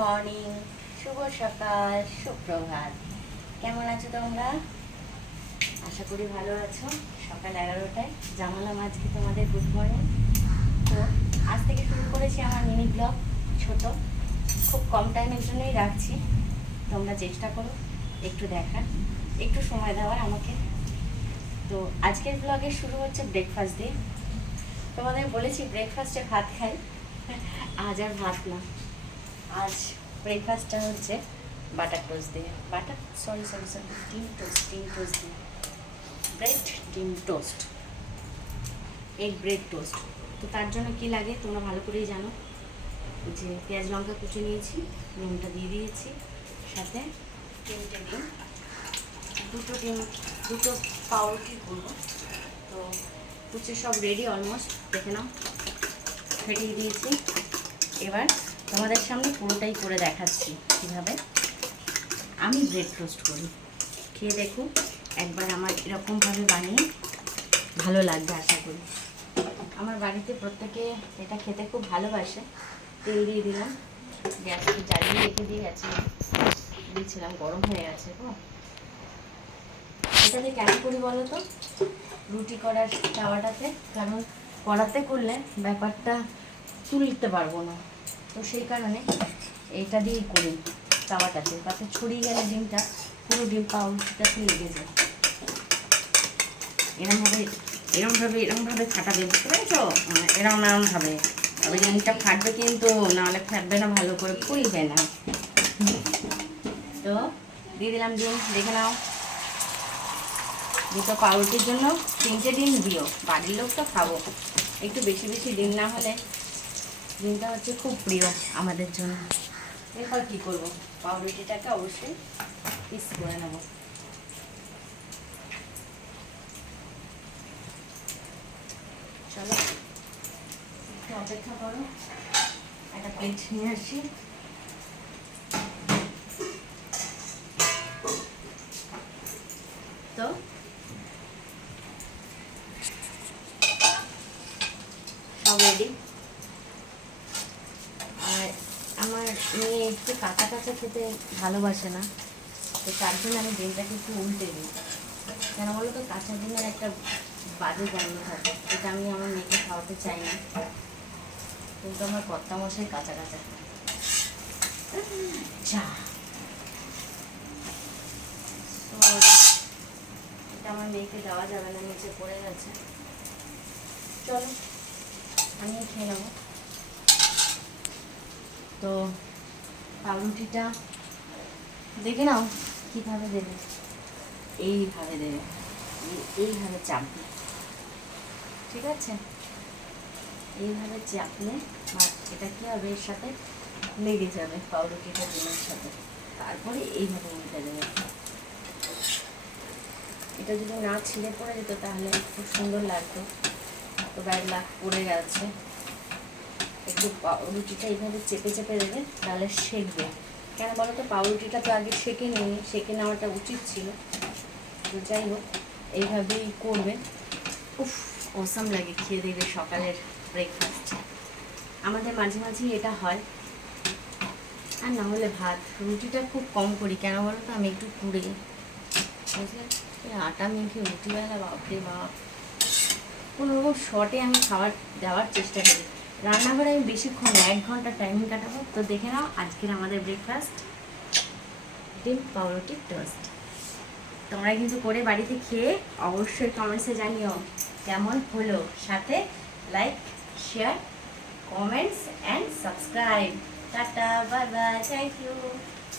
Morning, শুভ সকাল, সুপ্রভাত। কেমন আছো তোমরা? আশা করি ভালো আছো। সকাল 11টায় জানালাম আজকে তোমাদের গুড মর্নিং। তো আজ থেকে শুরু করেছি আমার মিনি ব্লগ। ছোট, খুব কম টাইমের জন্যই রাখছি। তোমরা চেষ্টা করো একটু দেখার, একটু সময় দেওয়ার আমাকে। তো আজকের ব্লগের শুরু হচ্ছে ব্রেকফাস্ট দিয়ে। তোমাদের বলেছি ব্রেকফাস্টে ভাত খাই, আজ আর ভাত না। আজ ব্রেকফাস্টটা হচ্ছে বাটার টোস্ট দিয়ে, ডিম টোস্ট দিয়ে, ব্রেড ডিম টোস্ট, এগ ব্রেড টোস্ট। তো তার জন্য কি লাগে তোমরা ভালো করেই জানো, যে পেঁয়াজ লঙ্কা কুচি নিয়েছি, নুনটা দিয়ে দিয়েছি, সাথে 3টে ডিম, দুটো পাউরুটি করবো। তো কুচি সব রেডি অলমোস্ট, দেখে নাও, ফেটিয়ে দিয়েছি। এবার তোমাদের সামনে পুরোটাই করে দেখাচ্ছি কীভাবে আমি ব্রেড টোস্ট করি। খেয়ে দেখো একবার, আমার এরকমভাবে বানিয়ে ভালো লাগবে আশা করি। আমার বাড়িতে প্রত্যেকে এটা খেতে খুব ভালোবাসে। তেল দিয়ে দিলাম, গ্যাসটি জ্বালিয়ে রেখে দিয়ে দিয়েছিলাম, গরম হয়ে গেছে। তো এটা যে কেন করি বলো তো, রুটি করার তাওয়াটাতে, কারণ কড়াতে করলে ব্যাপারটা তুলতে পারবো না। তো সেই কারণে এটা দিয়েই করি তাওয়াটাতে, তাতে ছড়িয়ে গেলে ডিমটা, পুরো ডিম পাউরুটিটাতে লেগে যায়। এরমভাবে ফাটাবে, বুঝতে পেরেছো? এরমভাবে তবে ডিমটা ফাটবে, কিন্তু নাহলে ফাটবে না, ভালো করে ফুলবে না। তো দিয়ে দিলাম ডিম, দেখে নাও। দুটো পাউরুটির জন্য 3টে ডিম দিও, বাড়ির লোক তো খাবো, একটু বেশি বেশি ডিম না হলে, ডিমটা হচ্ছে খুব প্রিয় আমাদের জন্য। এরপর কী করবো, পাউরুটিটাকে অবশ্যই পিস করে নেব। চলো একটু অপেক্ষা করো, একটা প্লেট নিয়ে আসি। তো সব রেডি। আর আমার মেয়ে একটু কাঁচা কাঁচা খেতে ভালোবাসে না, তো তার জন্য আমি ডিমটাকে একটু উল্টে দিই। কেন বলো তো, কাঁচা ডিমের একটা বাজে গন্ধ থাকে, এটা আমি আমার মেয়েকে খাওয়াতে চাই না। কিন্তু আমার কর্তা মশাই কাঁচা কাঁচা চা, এটা আমার মেয়েকে দেওয়া যাবে না, নিচে পড়ে গেছে। চলো আমি খেয়ে নেবো। তো পাউরুটিটা দেখে নাও কীভাবে দেবে, এইভাবে দেবে, এইভাবে চাপবে, ঠিক আছে? এইভাবে চাপলে এটা কী হবে, এর সাথে লেগে যাবে পাউরুটিটা ডিমের সাথে, তারপরে এইভাবে উল্টে দেবে। এটা যদি না ছিঁড়ে পড়ে যেত তাহলে খুব সুন্দর লাগতো, তো ব্যাড লাগ পড়ে গেছে। একটু পাউরুটিটা এইভাবে চেপে চেপে দেবে, তাহলে সেঁকবে। কেন বলো তো, পাউরুটিটা তো আগে সেঁকে নিই, সেঁকে নেওয়াটা উচিত ছিল। তো যাই হোক, এইভাবেই করবে। উফ, অসাম লাগে, খেয়ে দেবে সকালের ব্রেকফাস্ট। আমাদের মাঝে মাঝেই এটা হয়, আর না হলে ভাত। রুটিটা খুব কম করি, কেন বলো তো, আমি একটু কুড়ে বুঝলে, আটা মেখে রুটিবেলা, বাপরে বাপ, কোনোরকম শর্টে আমি খাবার দেওয়ার চেষ্টা করি। রান্নাঘরে আমি বেশিক্ষণ 1 ঘন্টা টাইমিং কাটাবো। তো দেখে নাও আজকের আমাদের ব্রেকফাস্ট, ডিম পাউরুটি টোস্ট। তোমরা কিন্তু করে বাড়িতে খেয়ে অবশ্যই কমেন্টসে জানিও কেমন হলো, সাথে like, share, comments and subscribe. Tata, bye bye, thank you.